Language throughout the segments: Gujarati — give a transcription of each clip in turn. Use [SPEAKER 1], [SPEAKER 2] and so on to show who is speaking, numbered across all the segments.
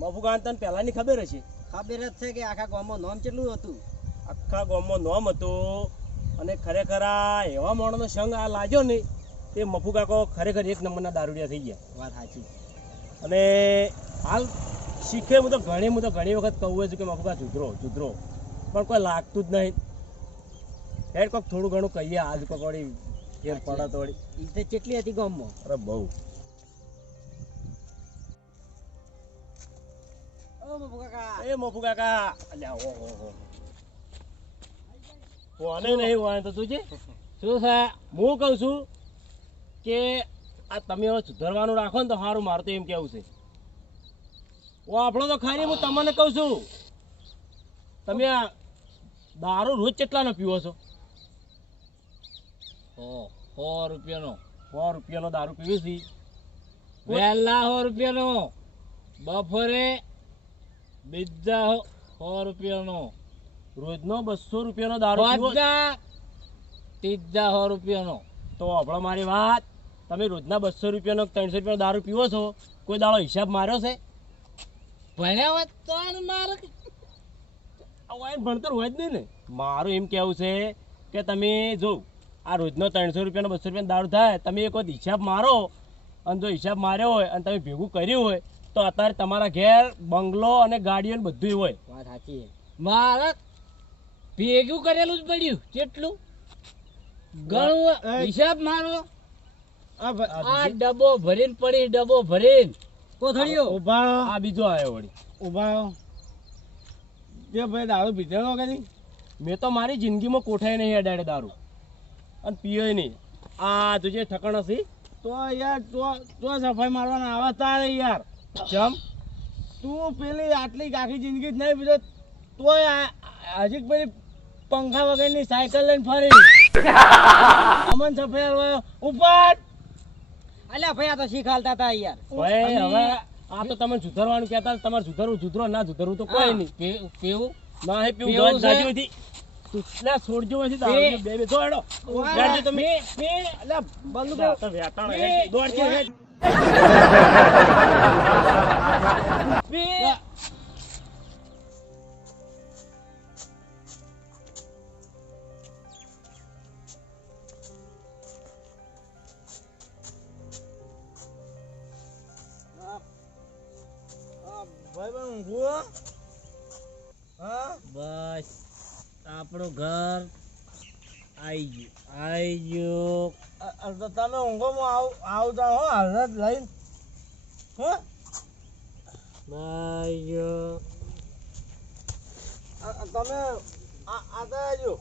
[SPEAKER 1] આ મફુ કાકો તને પહેલાની ખબર હશે?
[SPEAKER 2] ખબર જ છે કે આખા ગામમાં નામ કેટલું હતું?
[SPEAKER 1] આખા ગામમાં નોમ હતું અને ખરેખર આ એવા માણસનો સંગ આ લાગ્યો ને તે મફુકાકો ખરેખર એક નંબરના દારૂડિયા થઈ ગયા.
[SPEAKER 2] વાત સાચી.
[SPEAKER 1] અને હાલ શીખે હું તો ઘણી હું તો ઘણી વખત કહું છું કે મફુકા સુધરો સુધરો પણ કોઈ લાગતું જ નહીં. હેડ કોઈક થોડું ઘણું કહીએ આજ પકોડી ફેર પડત વળી
[SPEAKER 2] કેટલી હતી ગામમાં?
[SPEAKER 1] અરે બહુ.
[SPEAKER 2] બાપુ કાકા
[SPEAKER 1] એ મફુ કાકા અલ્યા ઓ હો હો કોને નહીં હોય તો તું છે શું છે હું કહું છું કે આ તમે હવે સુધારવાનું રાખો ને તો સારું મારું તો એમ કેવું છે ઓ આપણો તો ખાલી હું તમને કહું છું તમે આ દારૂ રોજ કેટલાનો પીવો છો
[SPEAKER 3] સો સો રૂપિયાનો
[SPEAKER 1] સો રૂપિયાનો દારૂ પીવી છે
[SPEAKER 3] વહેલા સો રૂપિયાનો બપોરે બીજા સો રૂપિયાનો.
[SPEAKER 1] રોજનો બસો રૂપિયાનો દારૂ
[SPEAKER 3] ત્રીજા સો રૂપિયાનો.
[SPEAKER 1] તો આપણો મારી વાત તમે રોજના બસો રૂપિયાનો ત્રણસો રૂપિયાનો દારૂ પીવો છો? કોઈ દાડો હિસાબ માર્યો છે?
[SPEAKER 3] ભણ્યા હોત તો મારે.
[SPEAKER 1] ભણતર હોય જ નહીં ને. મારું એમ કહેવું છે કે તમે જો આ રોજનો ત્રણસો રૂપિયાનો બસો રૂપિયાનો દારૂ થાય તમે એક વખત હિસાબ મારો અને જો હિસાબ માર્યો હોય અને તમે ભેગું કર્યું હોય તો અત્યારે તમારા ઘેર બંગલો અને ગાડીઓ બધું હોય.
[SPEAKER 2] વાત સાચી છે.
[SPEAKER 3] મારે ભેગું કરેલું જ પડ્યું. કેટલું ઘણું હિસાબ મારો. આ ડબ્બો ભરીને પડી ડબ્બો ભરીને.
[SPEAKER 2] કોથળીઓ?
[SPEAKER 1] આ બીજો આવ્યો વળી.
[SPEAKER 4] ઊભા તે ભાઈ દારૂ પીધેલો કદી
[SPEAKER 1] મેં તો મારી જિંદગીમાં કોઠાય નહીં અડાડે દારૂ. અને પીઓય નહીં. આ તુજે ઠકણ હશે.
[SPEAKER 4] તો યાર તો તો સફાઈ મારવાના આવા તારે યાર.
[SPEAKER 1] ચમ
[SPEAKER 4] તું પેલી આટલી આખી જિંદગી જ નહીં પીધો તોય હજી પેલી પંખા વગરની સાયકલ લઈને ફરી. અમન સફેર. ઉપર
[SPEAKER 2] અલ્યા ભાઈ આ તો શીખાલતા હતા યાર.
[SPEAKER 1] ભાઈ હવે આ તો તમે સુધરવાનું કહેતા તમારે સુધરવું સુધરો ના સુધરવું તો કોઈ નહીં.
[SPEAKER 3] પીવું
[SPEAKER 1] ના હે પીવું
[SPEAKER 3] છે?
[SPEAKER 1] હતી તું છોડજો પછી દારૂ બે. બે દોડો તમે તો દોડ કે હે. આપણું ઘર આવી ગયું આવી ગયું.
[SPEAKER 4] તો તમે ઊંઘોમાં હું આવ, આવતા હો, હાલત લઈને. હો? તમે આ- આવજો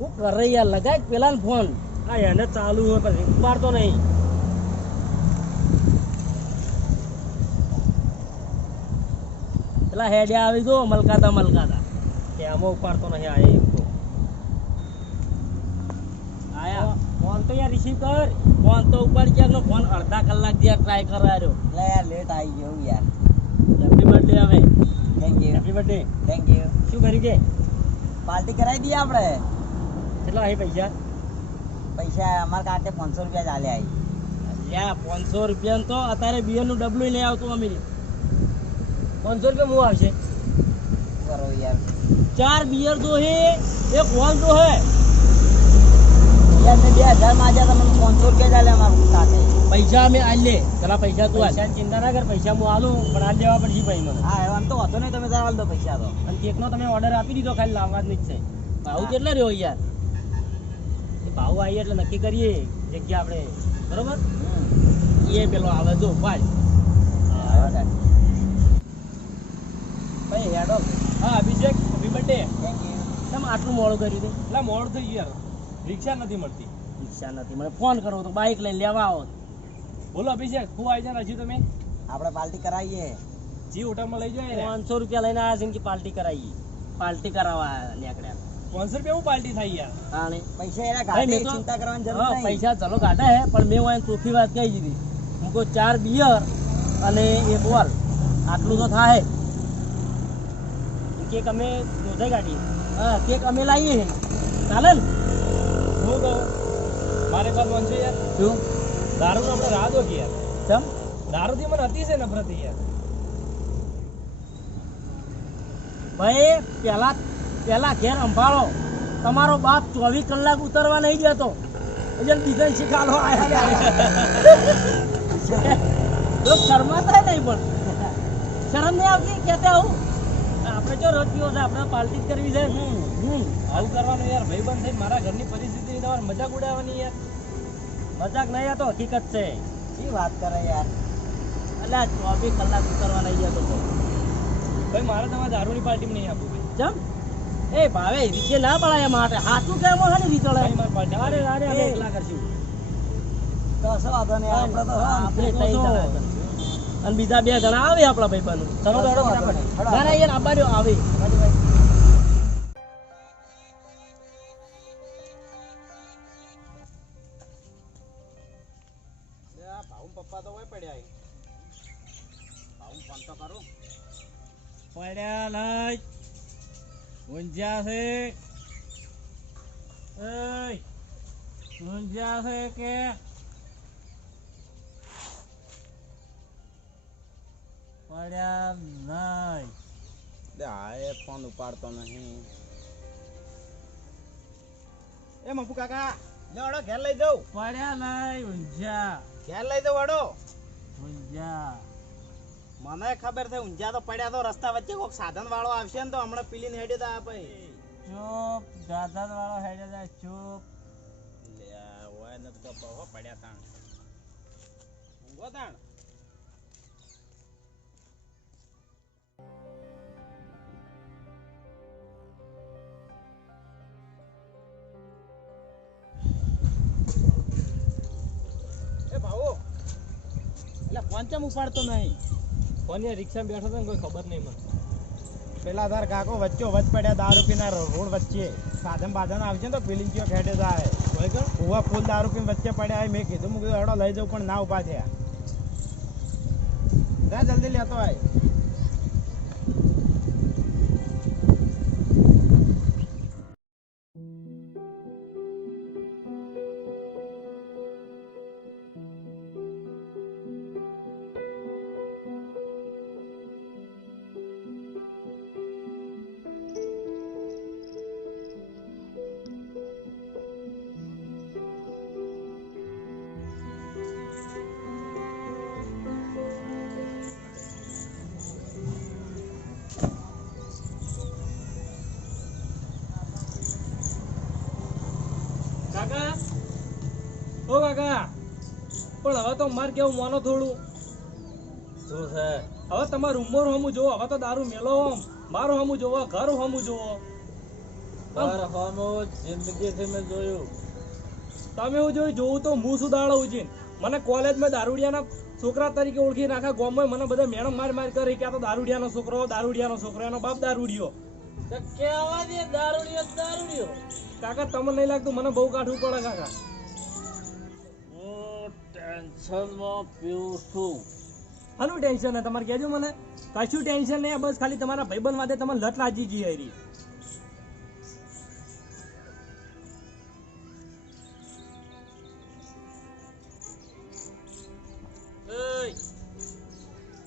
[SPEAKER 1] હું કરે યાર? લગાય પેલા ફોન આ એને ચાલુ હોય પછી ઉપાડતો નહીં. પેલા હેડે આવી ગયો મલકાતા મલકાતા. તેમાં ઉપાડતો નહીં આ એક તો. આયા. ફોન તો યાર રિસીવ કર. ફોન તો ઉપાડી ગયા ફોન અડધા કલાકથી ટ્રાય કરાયો
[SPEAKER 2] એટલે યાર લેટ આવી ગયો યાર.
[SPEAKER 1] હેપી બર્થડે હવે.
[SPEAKER 2] Thank you
[SPEAKER 1] happy birthday
[SPEAKER 2] thank you
[SPEAKER 1] શું કર્યું કે?
[SPEAKER 2] પાર્ટી કરાવી દઈએ આપણે?
[SPEAKER 1] કેટલા આવી પૈસા?
[SPEAKER 2] પૈસા અમારા કાંઠે પાંચસો રૂપિયા ચાલે આવી
[SPEAKER 1] લ્યા પાંચસો રૂપિયા તો અત્યારે બિયરનું ડબલું લઈ આવતું અમે પાંચસો રૂપિયા હું આવશે.
[SPEAKER 2] કરો યાર.
[SPEAKER 1] ચાર બિયર તો હે એક હોલ તો હે.
[SPEAKER 2] યાર મેં બે હજારમાં આજે તમને પાંચસો રૂપિયા ચાલે અમારા સાથે.
[SPEAKER 1] પૈસા અમે આલ લે પેલા પૈસા તું આલ. ચિંતા ના કર પૈસા હું આલું પણ આજ લેવા પડશે ભાઈ મને.
[SPEAKER 2] હા એમ તો હતો નહીં તમે તારા આલ દો પૈસા તો.
[SPEAKER 1] અને કેકનો તમે ઓર્ડર આપી દીધો ખાલી લાવવાની જ છે. ભાવ કેટલો રહ્યો યાર? એ ભાવ આવીએ એટલે નક્કી કરીએ જગ્યા આપણે. બરોબર? એ પેલો આવે જો ભાઈ ભાઈ હેડો હા? અભિષેક હેપી બર્થડે તમે આટલું મોડું કર્યું હતું
[SPEAKER 4] એટલે મોડ થઈ ગયું યાર. રિક્ષા નથી મળતી.
[SPEAKER 1] રિક્ષા નથી મને ફોન કરો તો બાઇક લઈને લેવા આવો.
[SPEAKER 4] બોલો અભિષેક શું આવી હજી તમે?
[SPEAKER 2] આપણે પાર્ટી કરાવીએ.
[SPEAKER 4] જી હોટલમાં લઈ જાય
[SPEAKER 1] પાંચસો રૂપિયા લઈને આવ્યા છે કે પાર્ટી કરાવીએ. પાર્ટી કરાવવા નીકળ્યા
[SPEAKER 4] પાંચસો રૂપિયા હું પાર્ટી થઈ યાર?
[SPEAKER 1] તાણે
[SPEAKER 2] પૈસા એના ચિંતા કરવાની જરૂર નહીં.
[SPEAKER 1] પૈસા ચલો કાઢે પણ મેં ચોખ્ખી વાત કહી દીધી. મૂકો ચાર બિયર અને એક વોલ આટલું તો થાય કેક અમે શોધે કાઢીએ. હા કેક અમે લાવીએ ચાલે ને
[SPEAKER 4] મારે પાસે મન છે યાર?
[SPEAKER 5] શું?
[SPEAKER 4] દારૂ આપણે રાહ દો કે યાર.
[SPEAKER 5] ચમ?
[SPEAKER 4] દારૂથી મને અતિશય નફરત યાર.
[SPEAKER 5] ભાઈ પેલા પેલા ઘેર સંભાળો. તમારો બાપ ચોવીસ કલાક ઉતરવા નહીં જતો એટલે બીજા શીખાલો આયા શરમાતા નહીં પણ. શરમ નહીં આવતી? કે આવું? જો રોજ પીવો છે આપણે પાર્ટી જ કરવી છે.
[SPEAKER 4] આવું કરવાનું યાર ભાઈ બંધ થઈ મારા ઘરની પરિસ્થિતિ તમારે મજાક ઉડાવવાની યાર.
[SPEAKER 5] મજાક નહીં આ તો હકીકત છે. શું વાત કરે યાર? એટલે આ ચોવીસ કલાક ઉતરવા લઈ ગયા તો
[SPEAKER 4] ભાઈ મારે તમારે દારૂની પાર્ટીમાં નહીં આપવું ભાઈ.
[SPEAKER 5] ચમ? એ ભાવે રીચે ના પડાય માટે હાથું. કેમ હોય ને રીચોડે અરે અરે અમે એકલા કરશું. કશો વાંધો નહીં આપણે તો આપણે તૈયાર. અને બીજા બે જણા આવે આપણા ભાઈ બનો ચલો તો હેડો ફટાફટ. ના ના યાર આબા રહ્યો આવે.
[SPEAKER 4] પડ્યા નહીં ઊંઝા છે. ઊંઝા છે કે પડ્યા નહીં.
[SPEAKER 6] ફોન ઉપાડતો નહીં. એ મફુ કાકા લે વડો ઘેર લઈ દઉં
[SPEAKER 4] પડ્યા નહીં ઊંઝા.
[SPEAKER 6] ઘેર લઈ દઉં વડો
[SPEAKER 4] ઊંઝા.
[SPEAKER 6] મને ખબર છે ઊંઝા તો પડ્યા તો રસ્તા વચ્ચે કોઈક સાધન વાળો આવશે ને તો હમણાં પીલી ને હેડી ભાઈ.
[SPEAKER 4] ચૂપ સાધન વાળો હેડે જાય ચૂપ
[SPEAKER 6] ઓય ને તો પડ્યા તાણ. ઊંઘો તાણ. ફોન ચમ ઉપાડતો નહીં.
[SPEAKER 4] ફોન રિક્ષા બેઠો તો કોઈ ખબર નહીં મને.
[SPEAKER 6] પેલા તાર કાકો વચ્ચો વચ પડ્યા દારૂ પીના રોડ વચ્ચે. સાધન બાધન આવશે તો પીલી કયો ખેડે જાય ઉવા ફૂલ દારૂ પીને વચ્ચે પડ્યા મેં કીધું મેં કીધું હેડો લઈ જાઉં પણ ના ઊભા થયા જા જલ્દી લેતો આય.
[SPEAKER 4] પણ હવે તો માર કેવું માનો થોડું.
[SPEAKER 3] શું છે?
[SPEAKER 4] હવે તમારું ઉંમર હમું જોવો હવે તો દારૂ મેલો હોમ. મારું હમું જોવો ઘર હમું જોવો.
[SPEAKER 3] પર હોમો જિંદગીથી મેં જોયું.
[SPEAKER 4] તમે હું જોયું જોવું તો હું શું દાડો ઉજીન મને કોલેજમાં દારૂડિયાના છોકરા તરીકે ઓળખી નાખા ગામમાં મને બધા મેડમ માર માર કરી કે આ તો દારૂડિયાનો છોકરો દારૂડિયાનો છોકરો એનો બાપ દારૂડિયો.
[SPEAKER 3] કેવા દે દારૂડિયો દારૂડિયો?
[SPEAKER 4] કાકા તમને નહીં લાગતું મને બહુ કાઢવું પડે કાકા.
[SPEAKER 3] ટેન્શનમાં પીવું છું.
[SPEAKER 4] આનું ટેન્શન તમારે કહેજો મને. કશું ટેન્શન નહીં બસ ખાલી તમારા ભાઈબંધ માટે તમારે લટ લાજી ગઈ હરી.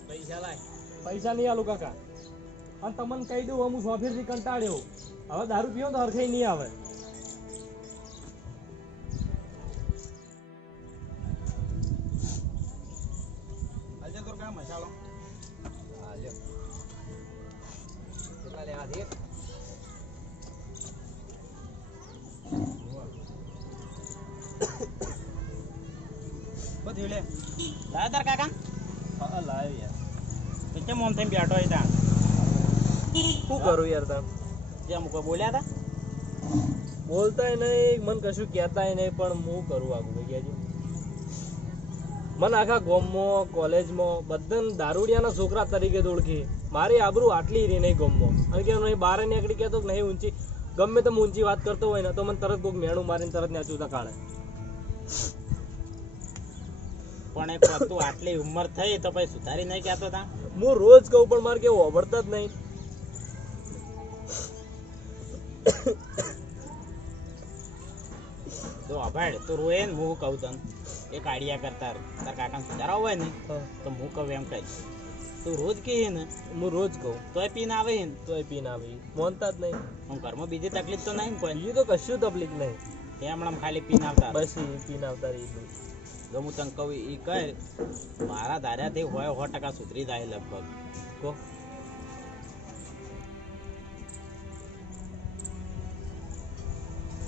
[SPEAKER 3] પૈસા લાય.
[SPEAKER 4] પૈસા નહીં આલું કાકા. અને તમને કહી દઉં હું સોફીરથી કંટાળ્યો. હવે દારૂ પીવો તો હરખાઈ નહીં આવે. હા યાર.
[SPEAKER 6] કેમ આમ થઈને બેઠો હોય ત્યાં?
[SPEAKER 4] શું કરું યાર તમે
[SPEAKER 6] જેમ કોઈ બોલ્યા હતા?
[SPEAKER 4] બોલતાય નહીં મને કશું કહેતાય નહીં પણ હું કરું આગું ભૈયાજી મને આખા ગોમમાં કોલેજમાં બધાને દારૂડિયાના છોકરા તરીકે ઓળખી. મારી આબરૂ આટલી રહી નહીં ગોમમાં. અને કે નહીં બહાર નીકળી કહેતો કે નહીં ઊંચી. ગમે તમે ઊંચી વાત કરતો હોય ને તો મને તરત કોઈક મેણું મારીને તરત નેચું કાઢે.
[SPEAKER 6] પણ એક વસ્તુ આટલી ઉંમર થઈ તો પછી સુધારી નહીં કહેતો તા?
[SPEAKER 4] હું રોજ કહું પણ મારે કેવું ઓભળતા જ નહીં.
[SPEAKER 3] તો અભાડ તું રોએ ને હું કહું તને. એક આઈડિયા કરતા તાર કાકા સુધારા હોય ને તો હું કહું એમ કઈ તું રોજ કહે ને
[SPEAKER 4] હું રોજ કહું.
[SPEAKER 3] તોય પીન આવે ને.
[SPEAKER 4] તોય પીન આવી. મોનતા જ નહીં.
[SPEAKER 3] હું ઘરમાં બીજી તકલીફ તો નહીં ને કોઈ.
[SPEAKER 4] બીજી તો કશું તકલીફ નહીં.
[SPEAKER 3] હમણાં ખાલી પીન આવતા.
[SPEAKER 4] બસ પીન આવતા રહી.
[SPEAKER 3] હું તને કહું એ કહે મારા ધાર્યાથી હોય સો ટકા સુધરી જાય લગભગ. કહો.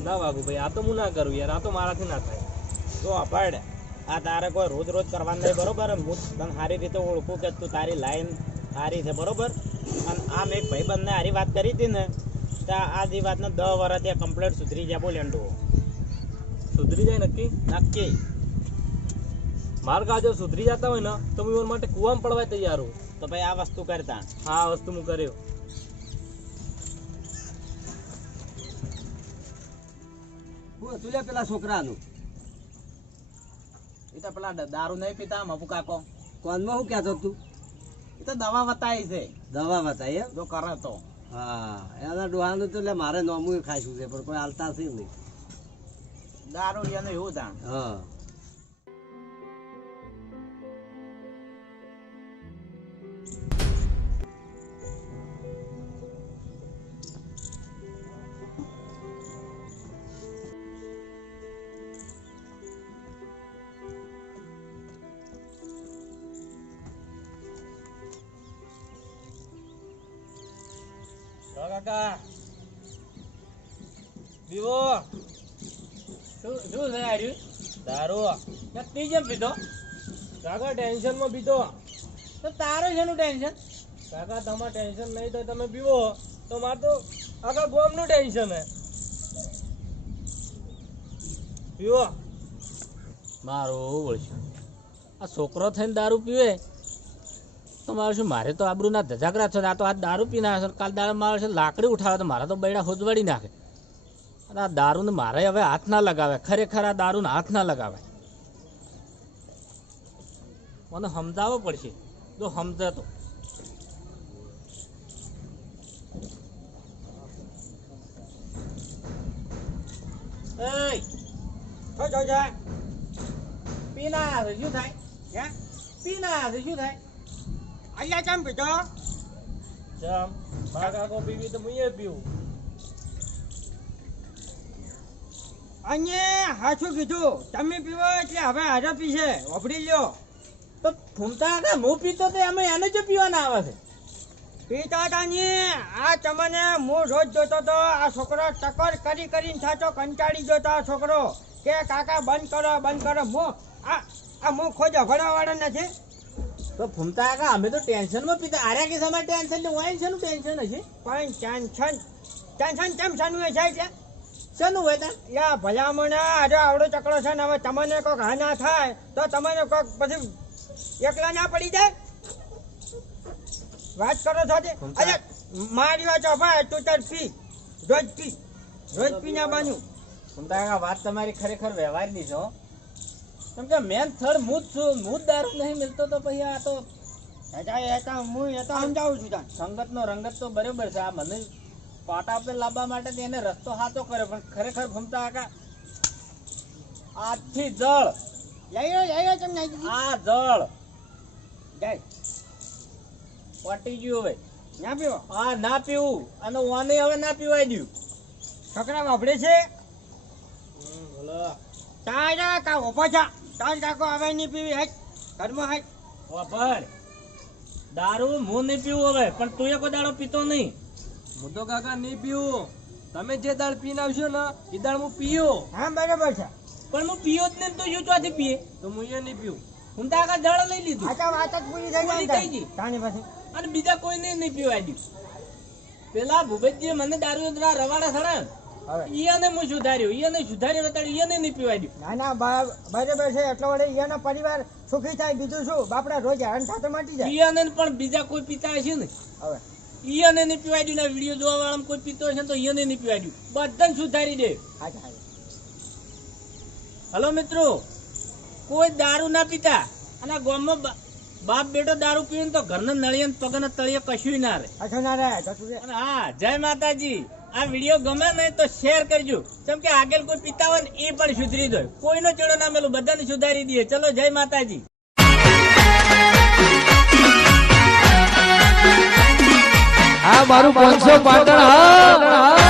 [SPEAKER 4] ના વાગુ ભાઈ આ તો હું ના કરું યાર આ તો મારાથી ના થાય.
[SPEAKER 3] જો અપાડ આ તારે કોઈ રોજ રોજ કરવાનું નહીં બરોબર? હું તને સારી રીતે ઓળખું કે તું તારી લાઈન સારી છે બરોબર? અને આમ એક ભાઈબંધને સારી વાત કરી હતી ને તો આ જે વાતને દસ વર્ષથી કમ્પ્લેટ સુધરી જાય બોલ એન્ડો
[SPEAKER 4] સુધરી જાય નક્કી?
[SPEAKER 3] નક્કી.
[SPEAKER 4] માર કા જો સુધરી જતા હોય ને તો હું એના માટે કુવામાં પડવા તૈયાર હું
[SPEAKER 3] તો ભાઈ આ વસ્તુ કરતા.
[SPEAKER 4] હા આ વસ્તુ હું કર્યો.
[SPEAKER 7] હું હતું લે પેલા છોકરાનું.
[SPEAKER 3] એ તો પેલા દારૂ નહીં પીતા મપુ કાકો.
[SPEAKER 7] કોનમાં હું કહેતો તું?
[SPEAKER 3] એ તો દવા વતાય છે.
[SPEAKER 7] દવા વતાય એમ?
[SPEAKER 3] જો કરે તો.
[SPEAKER 7] હા એના ડોહાનું તો એટલે મારે નોમું ખાશું છે પણ કોઈ હાલતા છે નહીં.
[SPEAKER 3] દારૂ એને એવું જાણ.
[SPEAKER 7] હા.
[SPEAKER 4] કાકા. દીવો.
[SPEAKER 3] શું શું છે આર્યું
[SPEAKER 4] દારૂ.
[SPEAKER 3] નક્કી જેમ પીધો.
[SPEAKER 4] કાકા ટેન્શનમાં પીધો.
[SPEAKER 3] તો તારું શેનું ટેન્શન?
[SPEAKER 4] કાકા તમારે ટેન્શન નહીં તો તમે પીવો. તો મારે તો આખા ગોમનું ટેન્શન હે. પીવો.
[SPEAKER 3] મારું વળશે આ છોકરો થઈને દારૂ પીવે? તો મારે શું, મારે તો આબરૂના ધજાગરા છે આ તો આ દારૂ પી છે કાલ દારૂ મારે લાકડી ઉઠાવે તો મારા તો બૈડા હોજવાડી નાખે. અને આ દારૂને મારે હવે હાથ ના લગાવે, ખરેખર આ દારૂને હાથ ના લગાવે. મને સમજાવવો પડશે, જો સમજે તો. પીના શું થાય? પીના શું થાય?
[SPEAKER 7] અહીંયા કેમ પીધો?
[SPEAKER 4] જામ મારા કાકો પીવી તો હું પીવું.
[SPEAKER 7] અહીંયા હાચું કીધું. તમે પીવો એટલે હવે હારે પીશે. વાપરી લ્યો.
[SPEAKER 3] તો ફૂમતા હતા હું પીતો તો એમાં એને જ પીવાના આવે છે.
[SPEAKER 7] પીતા હતા ને આ તમને હું રોજ જોતો તો આ છોકરો ટકોર કરી કરીને થાતો કંટાળી જોતો આ છોકરો. કે કાકા બંધ કરો બંધ કરો. હું આ આ હું ખોજ અભડાવાળો નથી.
[SPEAKER 3] તો ફૂમતા કા અમે તો ટેન્શનમાં પીતા. આર્યા કે સમય ટેન્શન ને હોય શેનું ટેન્શન હશે?
[SPEAKER 7] પણ ટેન્શન ટેન્શન કેમ શાનું છે? એટલે
[SPEAKER 3] શેનું હોય તા?
[SPEAKER 7] યા ભલામણા આજે આવડો ચકડો છે ને હવે તમને કોઈક હા ના થાય તો તમને કોઈક પછી એકલા ના પડી જાય? વાત કરો છો તે અરે મારી વાત ભાઈ તું તાર પી. રોજ પી. રોજ પી ના બાનું.
[SPEAKER 3] ફૂમતા કાકા વાત તમારી ખરેખર વ્યવહારની છે હો. કે મેન થર્ડ હું જ છું. હું જ દારૂ નહીં મિલતો તો પછી આ તો
[SPEAKER 7] હું એ તો સમજાવું છું તને.
[SPEAKER 3] સંગતનો રંગત તો બરોબર છે. આ મને પાટા પર લાવવા માટે એને રસ્તો સાચો કર્યો પણ ખરેખર ફૂમતા આકા આજથી જળ. આ જળ.
[SPEAKER 7] જાય.
[SPEAKER 3] પટી ગયું હવે.
[SPEAKER 7] ના પીવો.
[SPEAKER 3] હા ના પીવું. અને વાને હવે ના પીવાય દઉં
[SPEAKER 7] છોકરા વાપરે છે?
[SPEAKER 4] બોલો
[SPEAKER 7] કા થા. તાર કાકો હવે નહીં પીવી હેટ. ઘરમાં હેટ.
[SPEAKER 3] વાપર દારૂ હું નહીં પીવું હવે પણ તું એ કોઈ દાડો પીતો નહીં.
[SPEAKER 4] હું તો કાકા નહીં પીવું. તમે જે દાળ પીને આવશો ને એ દાળ હું પીયો.
[SPEAKER 7] હા બરાબર છે.
[SPEAKER 3] પણ હું પીયો જ નહીં તો યુ ચોથી પીએ?
[SPEAKER 4] તો હું એ નહીં પીવું.
[SPEAKER 3] હું તો આગળ દાળ લઈ લીધું.
[SPEAKER 7] આ વાત જ પૂરી થઈ
[SPEAKER 3] ગઈ.
[SPEAKER 7] તાની પાસે.
[SPEAKER 3] અને બીજા કોઈને નહીં પીવા દીધું પેલા ભૂપેશજીએ મને દારૂ રવાડા સડા
[SPEAKER 7] હવે
[SPEAKER 3] ઈયાને હું સુધાર્યો ઈયાને સુધાર્યો નતાડ્યો ઈયાને નહીં પીવાય
[SPEAKER 7] ના ના બરાબર છે એટલો વડે ઈયાનો પરિવાર સુખી થાય બીજું શું? બાપડા રોજ હેરાન સાથે માટી જાય.
[SPEAKER 3] ઈયાને પણ બીજા કોઈ પિતા હશે ને?
[SPEAKER 7] હવે.
[SPEAKER 3] ઈયાને નહીં પીવાડ્યું ને વીડિયો જોવા વાળા કોઈ પીતો હશે તો ઈયાને નહીં દઉં બધાને સુધારી દે. હલો મિત્રો કોઈ દારૂ ના પીતા. અને ગામમાં બાપ બેટો દારૂ પીવે ને તો ઘરના નળિયા ને પગના તળિયે કશું ના રહે.
[SPEAKER 7] અચ્છા ના રે જતું રે
[SPEAKER 3] અને હા જય માતાજી. આ વીડિયો ગમે ને તો શેર કરજો. કેમ કે આગળ કોઈ પિતા હોય ને એ પણ સુધરી દો. કોઈનો ચડો ના મેલું, બધાને સુધારી દઈએ. ચલો, જય માતાજી.
[SPEAKER 8] આ મારું પાંચસો પાટણ હા